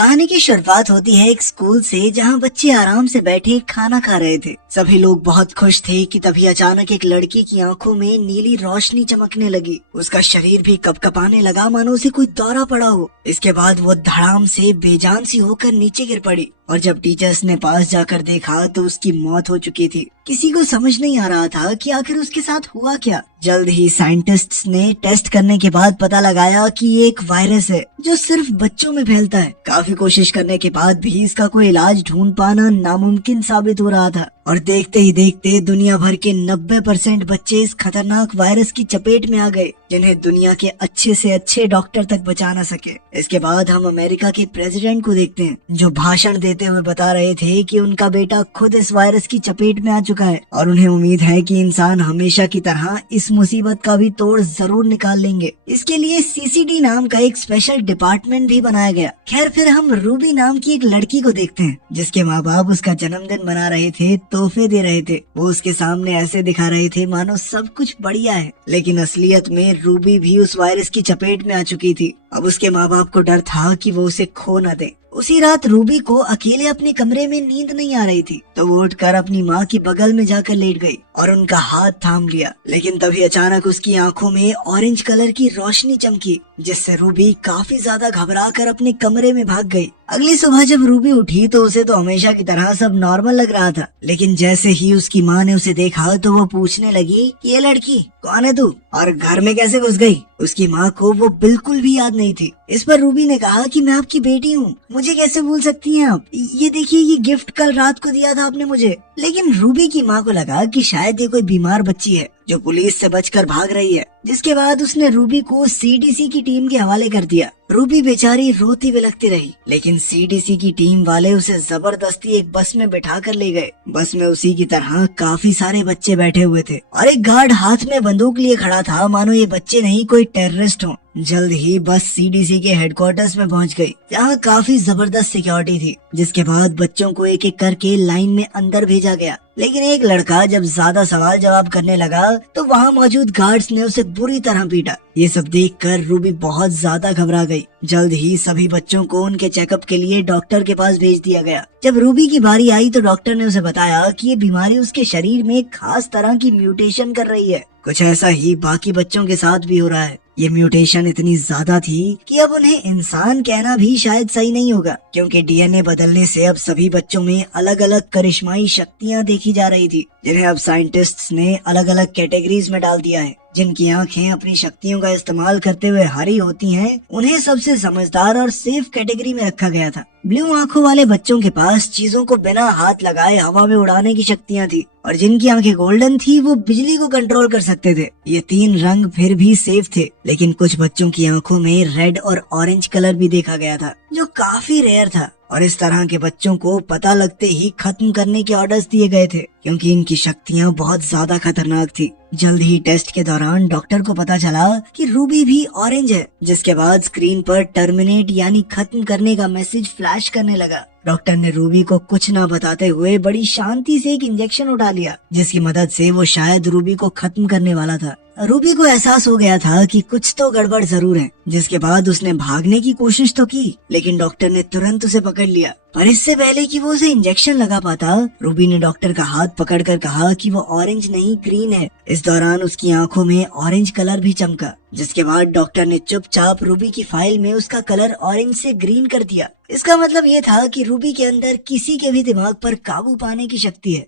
कहानी की शुरुआत होती है एक स्कूल से, जहाँ बच्चे आराम से बैठे खाना खा रहे थे। सभी लोग बहुत खुश थे कि तभी अचानक एक लड़की की आंखों में नीली रोशनी चमकने लगी। उसका शरीर भी कपकपाने लगा, मानो उसे कोई दौरा पड़ा हो। इसके बाद वो धड़ाम से बेजान सी होकर नीचे गिर पड़ी और जब टीचर्स ने पास जाकर देखा तो उसकी मौत हो चुकी थी। किसी को समझ नहीं आ रहा था कि आखिर उसके साथ हुआ क्या। जल्द ही साइंटिस्ट्स ने टेस्ट करने के बाद पता लगाया कि ये एक वायरस है जो सिर्फ बच्चों में फैलता है। काफी कोशिश करने के बाद भी इसका कोई इलाज ढूंढ पाना नामुमकिन साबित हो रहा था और देखते ही देखते दुनिया भर के 90% बच्चे इस खतरनाक वायरस की चपेट में आ गए, जिन्हें दुनिया के अच्छे से अच्छे डॉक्टर तक बचा न सके। इसके बाद हम अमेरिका के प्रेसिडेंट को देखते हैं, जो भाषण देते हुए बता रहे थे कि उनका बेटा खुद इस वायरस की चपेट में आ चुका है और उन्हें उम्मीद है कि इंसान हमेशा की तरह इस मुसीबत का भी तोड़ जरूर निकाल लेंगे। इसके लिए सीसीडी नाम का एक स्पेशल डिपार्टमेंट भी बनाया गया। खैर, फिर हम रूबी नाम की एक लड़की को देखते हैं, जिसके माँ बाप उसका जन्मदिन मना रहे थे, तोहफे दे रहे थे। वो उसके सामने ऐसे दिखा रहे थे मानो सब कुछ बढ़िया है, लेकिन असलियत में रूबी भी उस वायरस की चपेट में आ चुकी थी। अब उसके माँ बाप को डर था कि वो उसे खो न दे। उसी रात रूबी को अकेले अपने कमरे में नींद नहीं आ रही थी, तो वो उठकर अपनी माँ की बगल में जाकर लेट गई और उनका हाथ थाम लिया। लेकिन तभी अचानक उसकी आंखों में ऑरेंज कलर की रोशनी चमकी, जिससे रूबी काफी ज्यादा घबराकर अपने कमरे में भाग गई। अगली सुबह जब रूबी उठी तो उसे तो हमेशा की तरह सब नॉर्मल लग रहा था, लेकिन जैसे ही उसकी माँ ने उसे देखा तो वो पूछने लगी, ये लड़की कौन है तू और घर में कैसे घुस गई? उसकी माँ को वो बिल्कुल भी याद नहीं थी। इस पर रूबी ने कहा कि मैं आपकी बेटी हूँ, मुझे कैसे भूल सकती हैं आप? ये देखिए, ये गिफ्ट कल रात को दिया था आपने मुझे। लेकिन रूबी की माँ को लगा कि शायद ये कोई बीमार बच्ची है जो पुलिस से बचकर भाग रही है, जिसके बाद उसने रूबी को सीडीसी की टीम के हवाले कर दिया। रूबी बेचारी रोती बिलखती रही, लेकिन सीडीसी की टीम वाले उसे जबरदस्ती एक बस में बैठा कर ले गए। बस में उसी की तरह काफी सारे बच्चे बैठे हुए थे और एक गार्ड हाथ में बंदूक लिए खड़ा था, मानो ये बच्चे नहीं कोई टेररिस्ट हो। जल्द ही बस सीडीसी के हेडक्वार्टर्स में पहुंच गई, जहां काफी जबरदस्त सिक्योरिटी थी। जिसके बाद बच्चों को एक एक करके लाइन में अंदर भेजा गया। लेकिन एक लड़का जब ज्यादा सवाल जवाब करने लगा तो वहां मौजूद गार्ड्स ने उसे बुरी तरह पीटा। ये सब देखकर रूबी बहुत ज्यादा घबरा गई। जल्द ही सभी बच्चों को उनके चेकअप के लिए डॉक्टर के पास भेज दिया गया। जब रूबी की बारी आई तो डॉक्टर ने उसे बताया कि ये बीमारी उसके शरीर में खास तरह की म्यूटेशन कर रही है। कुछ ऐसा ही बाकी बच्चों के साथ भी हो रहा है। ये म्यूटेशन इतनी ज्यादा थी कि अब उन्हें इंसान कहना भी शायद सही नहीं होगा, क्योंकि डीएनए बदलने से अब सभी बच्चों में अलग अलग करिश्माई शक्तियां देखी जा रही थी, जिन्हें अब साइंटिस्ट्स ने अलग अलग कैटेगरीज में डाल दिया है। जिनकी आंखें अपनी शक्तियों का इस्तेमाल करते हुए हरी होती हैं, उन्हें सबसे समझदार और सेफ कैटेगरी में रखा गया था। ब्लू आंखों वाले बच्चों के पास चीजों को बिना हाथ लगाए हवा में उड़ाने की शक्तियां थी और जिनकी आंखें गोल्डन थी वो बिजली को कंट्रोल कर सकते थे। ये तीन रंग फिर भी सेफ थे, लेकिन कुछ बच्चों की आंखों में रेड और ऑरेंज कलर भी देखा गया था, जो काफी रेयर था और इस तरह के बच्चों को पता लगते ही खत्म करने के ऑर्डर्स दिए गए थे, क्योंकि इनकी शक्तियां बहुत ज्यादा खतरनाक थी। जल्द ही टेस्ट के दौरान डॉक्टर को पता चला कि रूबी भी ऑरेंज है, जिसके बाद स्क्रीन पर टर्मिनेट यानी खत्म करने का मैसेज फ्लैश करने लगा। डॉक्टर ने रूबी को कुछ न बताते हुए बड़ी शांति से एक इंजेक्शन उठा लिया, जिसकी मदद से वो शायद रूबी को खत्म करने वाला था। रूबी को एहसास हो गया था कि कुछ तो गड़बड़ जरूर है, जिसके बाद उसने भागने की कोशिश तो की, लेकिन डॉक्टर ने तुरंत उसे पकड़ लिया। पर इससे पहले कि वो उसे इंजेक्शन लगा पाता, रूबी ने डॉक्टर का हाथ पकड़कर कहा कि वो ऑरेंज नहीं ग्रीन है। इस दौरान उसकी आंखों में ऑरेंज कलर भी चमका, जिसके बाद डॉक्टर ने चुपचाप रूबी की फाइल में उसका कलर ऑरेंज से ग्रीन कर दिया। इसका मतलब ये था कि रूबी के अंदर किसी के भी दिमाग पर काबू पाने की शक्ति है।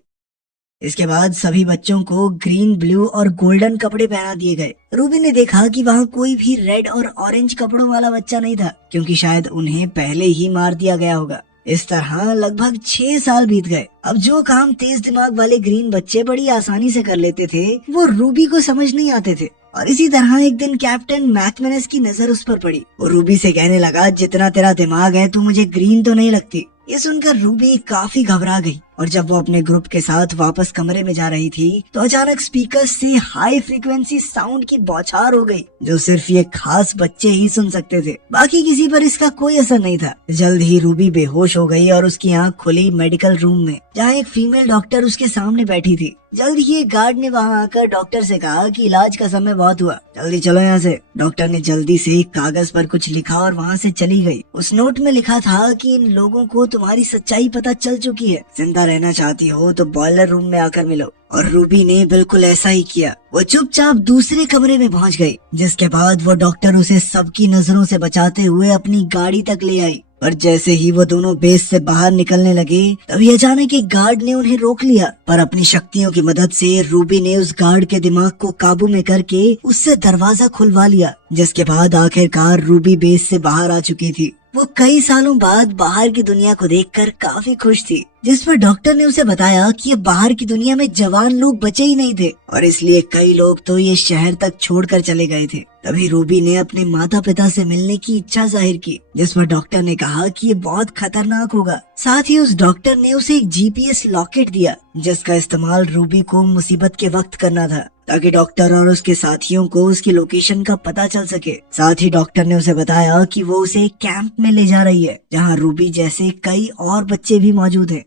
इसके बाद सभी बच्चों को ग्रीन, ब्लू और गोल्डन कपड़े पहना दिए गए। रूबी ने देखा कि वहाँ कोई भी रेड और ऑरेंज कपड़ों वाला बच्चा नहीं था, क्योंकि शायद उन्हें पहले ही मार दिया गया होगा। इस तरह लगभग 6 साल बीत गए। अब जो काम तेज दिमाग वाले ग्रीन बच्चे बड़ी आसानी से कर लेते थे, वो रूबी को समझ नहीं आते थे। और इसी तरह एक दिन कैप्टन मैकमेनस की नजर उस पर पड़ी। वो रूबी से कहने लगा, जितना तेरा दिमाग है तू मुझे ग्रीन तो नहीं लगती। ये सुनकर रूबी काफी घबरा गई और जब वो अपने ग्रुप के साथ वापस कमरे में जा रही थी तो अचानक स्पीकर से हाई फ्रीक्वेंसी साउंड की बौछार हो गई, जो सिर्फ ये खास बच्चे ही सुन सकते थे। बाकी किसी पर इसका कोई असर नहीं था। जल्द ही रूबी बेहोश हो गई और उसकी आंख खुली मेडिकल रूम में, जहाँ एक फीमेल डॉक्टर उसके सामने बैठी थी। जल्द ही एक गार्ड ने वहाँ आकर डॉक्टर से कहा कि इलाज का समय बहुत हुआ, जल्दी चलो यहाँ से। डॉक्टर ने जल्दी से एक कागज पर कुछ लिखा और वहाँ से चली गई। उस नोट में लिखा था कि इन लोगों को तुम्हारी सच्चाई पता चल चुकी है, जिंदा रहना चाहती हो तो बॉयलर रूम में आकर मिलो। और रूबी ने बिल्कुल ऐसा ही किया। वो चुपचाप दूसरे कमरे में पहुँच गई, जिसके बाद वो डॉक्टर उसे सबकी नजरों से बचाते हुए अपनी गाड़ी तक ले आई। पर जैसे ही वो दोनों बेस से बाहर निकलने लगे तभी अचानक एक गार्ड ने उन्हें रोक लिया। पर अपनी शक्तियों की मदद से रूबी ने उस गार्ड के दिमाग को काबू में करके उससे दरवाजा खुलवा लिया, जिसके बाद आखिरकार रूबी बेस से बाहर आ चुकी थी। वो कई सालों बाद बाहर की दुनिया को देखकर काफी खुश थी, जिस पर डॉक्टर ने उसे बताया कि ये बाहर की दुनिया में जवान लोग बचे ही नहीं थे और इसलिए कई लोग तो ये शहर तक छोड़कर चले गए थे। तभी रूबी ने अपने माता पिता से मिलने की इच्छा जाहिर की, जिस पर डॉक्टर ने कहा कि ये बहुत खतरनाक होगा। साथ ही उस डॉक्टर ने उसे एक जीपीएस लॉकेट दिया, जिसका इस्तेमाल रूबी को मुसीबत के वक्त करना था, ताकि डॉक्टर और उसके साथियों को उसकी लोकेशन का पता चल सके। साथ ही डॉक्टर ने उसे बताया कि वो उसे एक कैंप में ले जा रही है, जहाँ रूबी जैसे कई और बच्चे भी मौजूद हैं।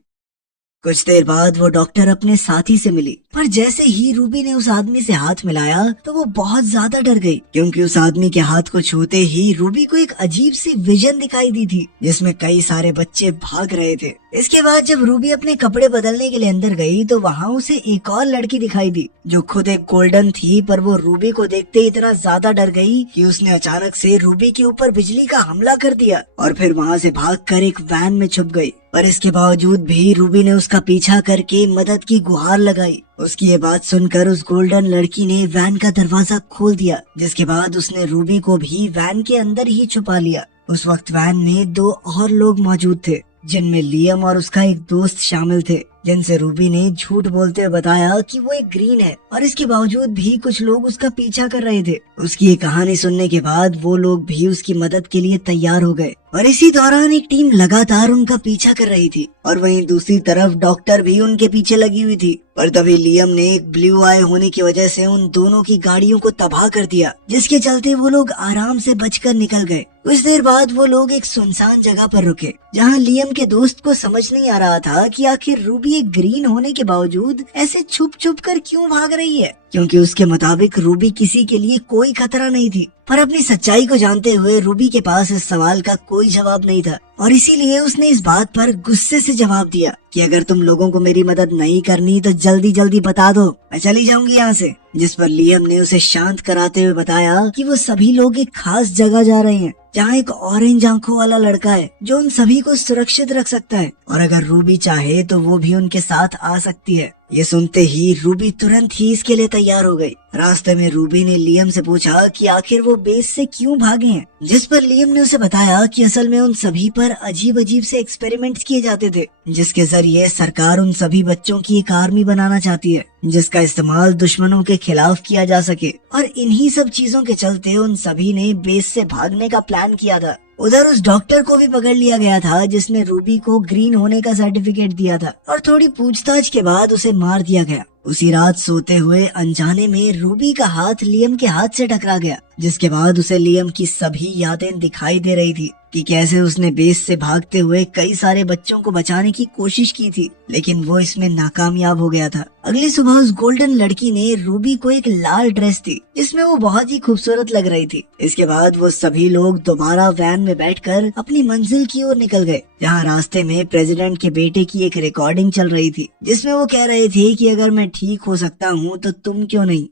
कुछ देर बाद वो डॉक्टर अपने साथी से मिली, पर जैसे ही रूबी ने उस आदमी से हाथ मिलाया तो वो बहुत ज्यादा डर गई, क्योंकि उस आदमी के हाथ को छूते ही रूबी को एक अजीब सी विजन दिखाई दी थी, जिसमें कई सारे बच्चे भाग रहे थे। इसके बाद जब रूबी अपने कपड़े बदलने के लिए अंदर गई तो वहाँ उसे एक और लड़की दिखाई दी, जो खुद एक गोल्डन थी। पर वो रूबी को देखते ही इतना ज्यादा डर गई कि उसने अचानक से रूबी के ऊपर बिजली का हमला कर दिया और फिर वहाँ से भागकर एक वैन में छुप गई। पर इसके बावजूद भी रूबी ने उसका पीछा करके मदद की गुहार लगाई। उसकी ये बात सुनकर उस गोल्डन लड़की ने वैन का दरवाजा खोल दिया, जिसके बाद उसने रूबी को भी वैन के अंदर ही छुपा लिया। उस वक्त वैन में 2 और लोग मौजूद थे, जिनमें लियम और उसका एक दोस्त शामिल थे, जिनसे रूबी ने झूठ बोलते हुए बताया कि वो एक ग्रीन है, और इसके बावजूद भी कुछ लोग उसका पीछा कर रहे थे। उसकी ये कहानी सुनने के बाद वो लोग भी उसकी मदद के लिए तैयार हो गए और इसी दौरान एक टीम लगातार उनका पीछा कर रही थी और वहीं दूसरी तरफ डॉक्टर भी उनके पीछे लगी हुई थी। पर तभी लियम ने एक ब्लू आई होने की वजह से उन दोनों की गाड़ियों को तबाह कर दिया, जिसके चलते वो लोग आराम से बचकर निकल गए। कुछ देर बाद वो लोग एक सुनसान जगह पर रुके, जहाँ लियम के दोस्त को समझ नहीं आ रहा था कि आखिर रूबी एक ग्रीन होने के बावजूद ऐसे छुप छुप कर क्यों भाग रही है, क्योंकि उसके मुताबिक रूबी किसी के लिए कोई खतरा नहीं थी। पर अपनी सच्चाई को जानते हुए रूबी के पास इस सवाल का कोई जवाब नहीं था और इसीलिए उसने इस बात पर गुस्से से जवाब दिया कि अगर तुम लोगों को मेरी मदद नहीं करनी तो जल्दी जल्दी बता दो, मैं चली जाऊंगी यहाँ से। जिस पर लियम ने उसे शांत कराते हुए बताया कि वो सभी लोग एक खास जगह जा रहे हैं, जहाँ एक ऑरेंज आंखों वाला लड़का है जो उन सभी को सुरक्षित रख सकता है, और अगर रूबी चाहे तो वो भी उनके साथ आ सकती है। ये सुनते ही रूबी तुरंत ही इसके लिए तैयार हो गई। रास्ते में रूबी ने लियम से पूछा कि आखिर वो बेस से क्यों भागे हैं, जिस पर लियम ने उसे बताया कि असल में उन सभी पर अजीब अजीब से एक्सपेरिमेंट्स किए जाते थे, जिसके जरिए सरकार उन सभी बच्चों की एक आर्मी बनाना चाहती है, जिसका इस्तेमाल दुश्मनों के खिलाफ किया जा सके। और इन्हीं सब चीजों के चलते उन सभी ने बेस से भागने का प्लान किया था। उधर उस डॉक्टर को भी पकड़ लिया गया था, जिसने रूबी को ग्रीन होने का सर्टिफिकेट दिया था, और थोड़ी पूछताछ के बाद उसे मार दिया गया। उसी रात सोते हुए अनजाने में रूबी का हाथ लियम के हाथ से टकरा गया, जिसके बाद उसे लियम की सभी यादें दिखाई दे रही थी कि कैसे उसने बेस से भागते हुए कई सारे बच्चों को बचाने की कोशिश की थी, लेकिन वो इसमें नाकामयाब हो गया था। अगली सुबह उस गोल्डन लड़की ने रूबी को एक लाल ड्रेस दी, जिसमें वो बहुत ही खूबसूरत लग रही थी। इसके बाद वो सभी लोग दोबारा वैन में बैठकर अपनी मंजिल की ओर निकल गए, जहाँ रास्ते में प्रेसिडेंट के बेटे की एक रिकॉर्डिंग चल रही थी, जिसमें वो कह रहे थे कि अगर मैं ठीक हो सकता हूँ तो तुम क्यों नहीं।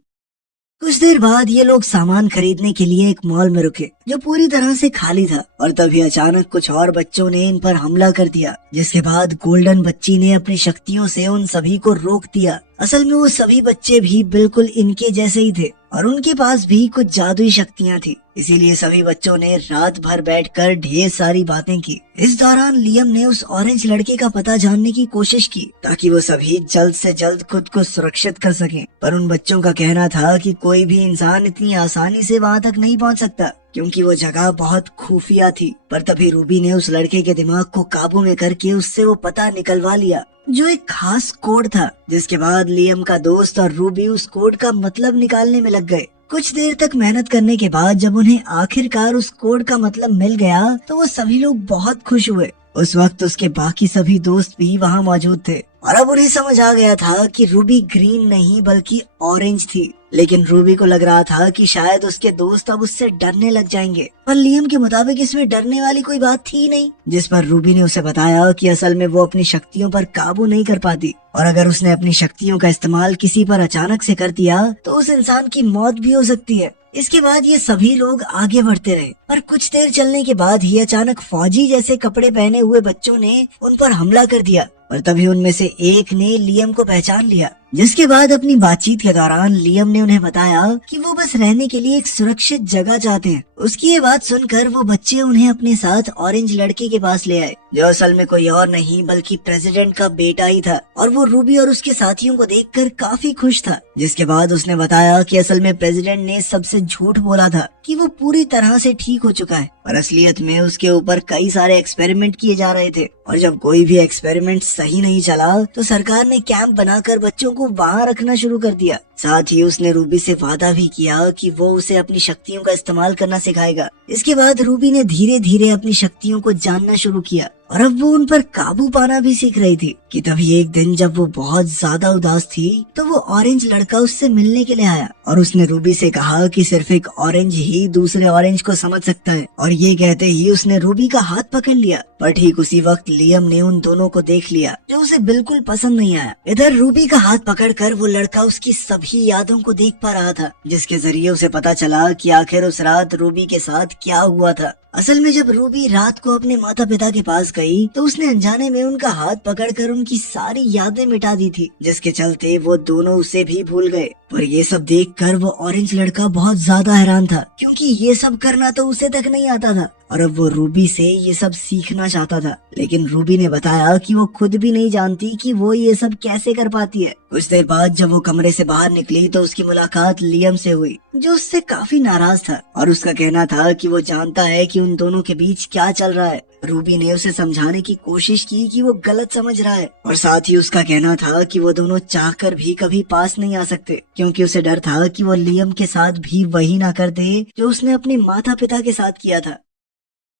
कुछ देर बाद ये लोग सामान खरीदने के लिए एक मॉल में रुके, जो पूरी तरह से खाली था, और तभी अचानक कुछ और बच्चों ने इन पर हमला कर दिया, जिसके बाद गोल्डन बच्ची ने अपनी शक्तियों से उन सभी को रोक दिया। असल में वो सभी बच्चे भी बिल्कुल इनके जैसे ही थे और उनके पास भी कुछ जादुई शक्तियाँ थी, इसीलिए सभी बच्चों ने रात भर बैठकर ढेर सारी बातें की। इस दौरान लियम ने उस ऑरेंज लड़के का पता जानने की कोशिश की ताकि वो सभी जल्द से जल्द खुद को सुरक्षित कर सकें। पर उन बच्चों का कहना था कि कोई भी इंसान इतनी आसानी से वहाँ तक नहीं पहुँच सकता क्योंकि वो जगह बहुत खुफिया थी। पर तभी रूबी ने उस लड़के के दिमाग को काबू में करके उससे वो पता निकलवा लिया जो एक खास कोड था। जिसके बाद लियम का दोस्त और रूबी उस कोड का मतलब निकालने में लग गए। कुछ देर तक मेहनत करने के बाद जब उन्हें आखिरकार उस कोड का मतलब मिल गया तो वो सभी लोग बहुत खुश हुए। उस वक्त उसके बाकी सभी दोस्त भी वहाँ मौजूद थे और अब उन्हें समझ आ गया था कि रूबी ग्रीन नहीं बल्कि ऑरेंज थी। लेकिन रूबी को लग रहा था कि शायद उसके दोस्त अब उससे डरने लग जाएंगे, पर लियम के मुताबिक इसमें डरने वाली कोई बात थी नहीं। जिस पर रूबी ने उसे बताया कि असल में वो अपनी शक्तियों पर काबू नहीं कर पाती और अगर उसने अपनी शक्तियों का इस्तेमाल किसी पर अचानक से कर दिया तो उस इंसान की मौत भी हो सकती है। इसके बाद ये सभी लोग आगे बढ़ते रहे पर कुछ देर चलने के बाद ही अचानक फौजी जैसे कपड़े पहने हुए बच्चों ने उन पर हमला कर दिया और तभी उनमें से एक ने लियम को पहचान लिया। जिसके बाद अपनी बातचीत के दौरान लियम ने उन्हें बताया कि वो बस रहने के लिए एक सुरक्षित जगह चाहते हैं। उसकी ये बात सुनकर वो बच्चे उन्हें अपने साथ ऑरेंज लड़के के पास ले आए जो असल में कोई और नहीं बल्कि प्रेसिडेंट का बेटा ही था और वो रूबी और उसके साथियों को देखकर काफी खुश था। जिसके बाद उसने बताया कि असल में प्रेसिडेंट ने सबसे झूठ बोला था कि वो पूरी तरह से ठीक हो चुका है और असलियत में उसके ऊपर कई सारे एक्सपेरिमेंट किए जा रहे थे और जब कोई भी एक्सपेरिमेंट सही नहीं चला तो सरकार ने कैंप बनाकर बच्चों को वहाँ रखना शुरू कर दिया। साथ ही उसने रूबी से वादा भी किया कि वो उसे अपनी शक्तियों का इस्तेमाल करना सिखाएगा। इसके बाद रूबी ने धीरे धीरे अपनी शक्तियों को जानना शुरू किया और अब वो उन पर काबू पाना भी सीख रही थी कि तभी एक दिन जब वो बहुत ज्यादा उदास थी तो वो ऑरेंज लड़का उससे मिलने के लिए आया और उसने रूबी से कहा कि सिर्फ एक ऑरेंज ही दूसरे ऑरेंज को समझ सकता है और ये कहते ही उसने रूबी का हाथ पकड़ लिया। पर ठीक उसी वक्त लियम ने उन दोनों को देख लिया जो उसे बिल्कुल पसंद नहीं आया। इधर रूबी का हाथ पकड़कर वो लड़का उसकी सभी यादों को देख पा रहा था जिसके जरिए उसे पता चला कि आखिर उस रात रूबी के साथ क्या हुआ था। असल में जब रूबी रात को अपने माता पिता के पास गई तो उसने अनजाने में उनका हाथ पकड़कर उनकी सारी यादें मिटा दी थी जिसके चलते वो दोनों उसे भी भूल गए। पर ये सब देखकर वो ऑरेंज लड़का बहुत ज्यादा हैरान था क्योंकि ये सब करना तो उसे तक नहीं आता था और अब वो रूबी से ये सब सीखना चाहता था। लेकिन रूबी ने बताया कि वो खुद भी नहीं जानती कि वो ये सब कैसे कर पाती है। कुछ देर बाद जब वो कमरे से बाहर निकली तो उसकी मुलाकात लियम से हुई जो उससे काफी नाराज था और उसका कहना था कि वो जानता है कि उन दोनों के बीच क्या चल रहा है। रूबी ने उसे समझाने की कोशिश की कि वो गलत समझ रहा है और साथ ही उसका कहना था कि वो दोनों चाहकर भी कभी पास नहीं आ सकते क्योंकि उसे डर था कि वो लियम के साथ भी वही ना कर दे जो उसने अपने माता पिता के साथ किया था।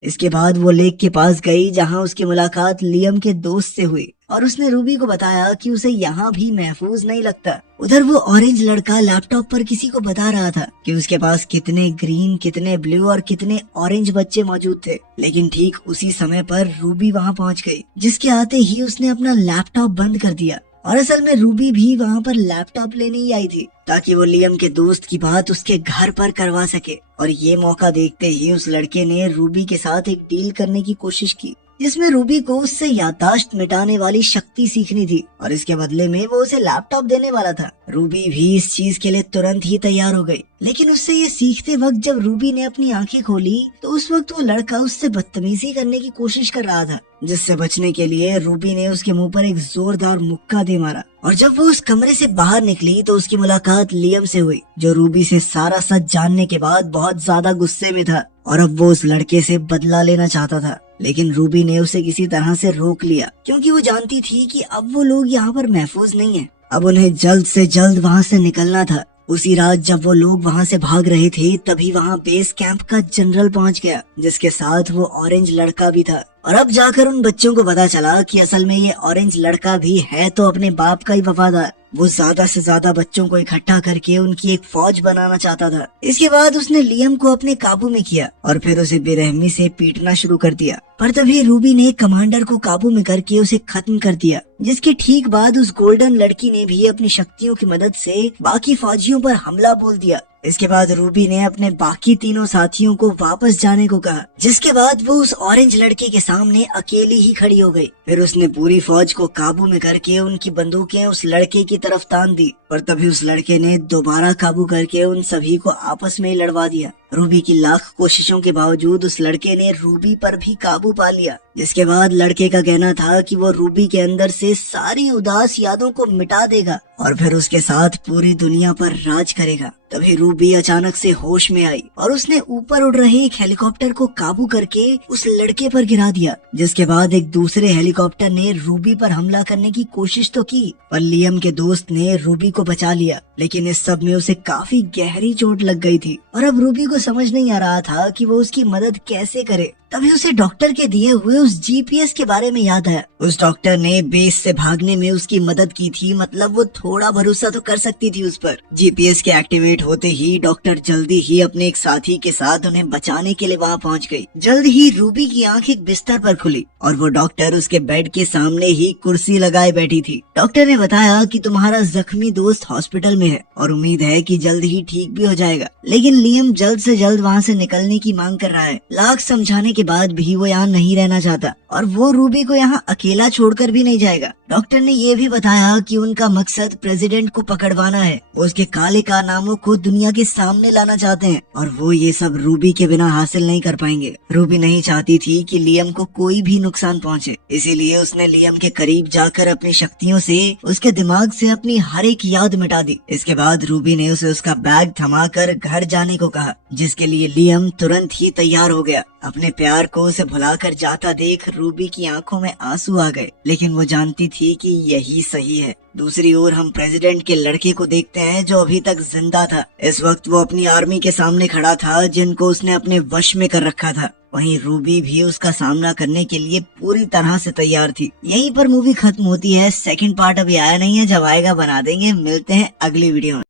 इसके बाद वो लेक के पास गई जहाँ उसकी मुलाकात लियम के दोस्त से हुई और उसने रूबी को बताया कि उसे यहाँ भी महफूज नहीं लगता। उधर वो ऑरेंज लड़का लैपटॉप पर किसी को बता रहा था कि उसके पास कितने ग्रीन, कितने ब्लू और कितने ऑरेंज बच्चे मौजूद थे। लेकिन ठीक उसी समय पर रूबी वहाँ पहुँच गई जिसके आते ही उसने अपना लैपटॉप बंद कर दिया और असल में रूबी भी वहाँ पर लैपटॉप लेने ही आई थी ताकि वो लियम के दोस्त की बात उसके घर पर करवा सके। और ये मौका देखते ही उस लड़के ने रूबी के साथ एक डील करने की कोशिश की जिसमें रूबी को उससे याददाश्त मिटाने वाली शक्ति सीखनी थी और इसके बदले में वो उसे लैपटॉप देने वाला था। रूबी भी इस चीज के लिए तुरंत ही तैयार हो गई। लेकिन उससे ये सीखते वक्त जब रूबी ने अपनी आंखें खोली तो उस वक्त वो लड़का उससे बदतमीजी करने की कोशिश कर रहा था जिससे बचने के लिए रूबी ने उसके मुंह पर एक जोरदार मुक्का दे मारा। और जब वो उस कमरे से बाहर निकली तो उसकी मुलाकात लियम से हुई जो रूबी से सारा सच जानने के बाद बहुत ज्यादा गुस्से में था और अब वो उस लड़के से बदला लेना चाहता था। लेकिन रूबी ने उसे किसी तरह से रोक लिया क्योंकि वो जानती थी कि अब वो लोग यहाँ पर महफूज नहीं है। अब उन्हें जल्द से जल्द वहाँ से निकलना था। उसी रात जब वो लोग वहाँ से भाग रहे थे तभी वहाँ बेस कैंप का जनरल पहुँच गया जिसके साथ वो ऑरेंज लड़का भी था। और अब जाकर उन बच्चों को पता चला कि असल में ये ऑरेंज लड़का भी है तो अपने बाप का ही वफादार। वो ज्यादा से ज्यादा बच्चों को इकट्ठा करके उनकी एक फौज बनाना चाहता था। इसके बाद उसने लियम को अपने काबू में किया और फिर उसे बेरहमी से पीटना शुरू कर दिया। पर तभी रूबी ने कमांडर को काबू में करके उसे खत्म कर दिया जिसके ठीक बाद उस गोल्डन लड़की ने भी अपनी शक्तियों की मदद से बाकी फौजियों पर हमला बोल दिया इसके बाद रूबी ने अपने बाकी तीनों साथियों को वापस जाने को कहा, जिसके बाद वो उस ऑरेंज लड़के के सामने अकेली ही खड़ी हो गई। फिर उसने पूरी फौज को काबू में करके उनकी बंदूकें उस लड़के की तरफ तान दी, पर तभी उस लड़के ने दोबारा काबू करके उन सभी को आपस में ही लड़वा दिया। रूबी की लाख कोशिशों के बावजूद उस लड़के ने रूबी पर भी काबू पा लिया, जिसके बाद लड़के का कहना था कि वो रूबी के अंदर से सारी उदास यादों को मिटा देगा और फिर उसके साथ पूरी दुनिया पर राज करेगा। तभी रूबी अचानक से होश में आई और उसने ऊपर उड़ रहे एक हेलीकॉप्टर को काबू करके उस लड़के पर गिरा दिया, जिसके बाद एक दूसरे हेलीकॉप्टर ने रूबी पर हमला करने की कोशिश तो की, पर लियम के दोस्त ने रूबी को बचा लिया, लेकिन इस सब में उसे काफी गहरी चोट लग गई थी और अब रूबी को समझ नहीं आ रहा था कि वो उसकी मदद कैसे करे। तभी उसे डॉक्टर के दिए हुए उस जीपीएस के बारे में याद आया। उस डॉक्टर ने बेस से भागने में उसकी मदद की थी, मतलब वो थोड़ा भरोसा तो कर सकती थी उस पर। जीपीएस के एक्टिवेट होते ही डॉक्टर जल्दी ही अपने एक साथी के साथ उन्हें बचाने के लिए वहाँ पहुँच गई। जल्द ही रूबी की आंख एक बिस्तर पर खुली और वो डॉक्टर उसके बेड के सामने ही कुर्सी लगाए बैठी थी। डॉक्टर ने बताया कि तुम्हारा जख्मी दोस्त हॉस्पिटल में है और उम्मीद है कि जल्द ही ठीक भी हो जाएगा, लेकिन लियम जल्द से जल्द वहाँ से निकलने की मांग कर रहा है। लाख समझाने के बाद भी वो यहाँ नहीं रहना चाहता और वो रूबी को यहाँ अकेला छोड़कर भी नहीं जाएगा। डॉक्टर ने ये भी बताया कि उनका मकसद प्रेसिडेंट को पकड़वाना है, वो उसके काले कारनामों को दुनिया के सामने लाना चाहते हैं और वो ये सब रूबी के बिना हासिल नहीं कर पाएंगे। रूबी नहीं चाहती थी कि लियम को कोई भी नुकसान पहुँचे, इसीलिए उसने लियम के करीब जाकर अपनी शक्तियों से उसके दिमाग से अपनी हर एक याद मिटा दी। इसके बाद रूबी ने उसे उसका बैग थमाकर घर जाने को कहा, जिसके लिए लियम तुरंत ही तैयार हो गया। अपने प्यार को उसे भुलाकर जाता देख रूबी की आंखों में आंसू आ गए, लेकिन वो जानती थी कि यही सही है। दूसरी ओर हम प्रेसिडेंट के लड़के को देखते हैं जो अभी तक जिंदा था। इस वक्त वो अपनी आर्मी के सामने खड़ा था जिनको उसने अपने वश में कर रखा था। वहीं रूबी भी उसका सामना करने के लिए पूरी तरह से तैयार थी। यहीं पर मूवी खत्म होती है। सेकंड पार्ट अभी आया नहीं है, जब आएगा बना देंगे। मिलते हैं अगली वीडियो में।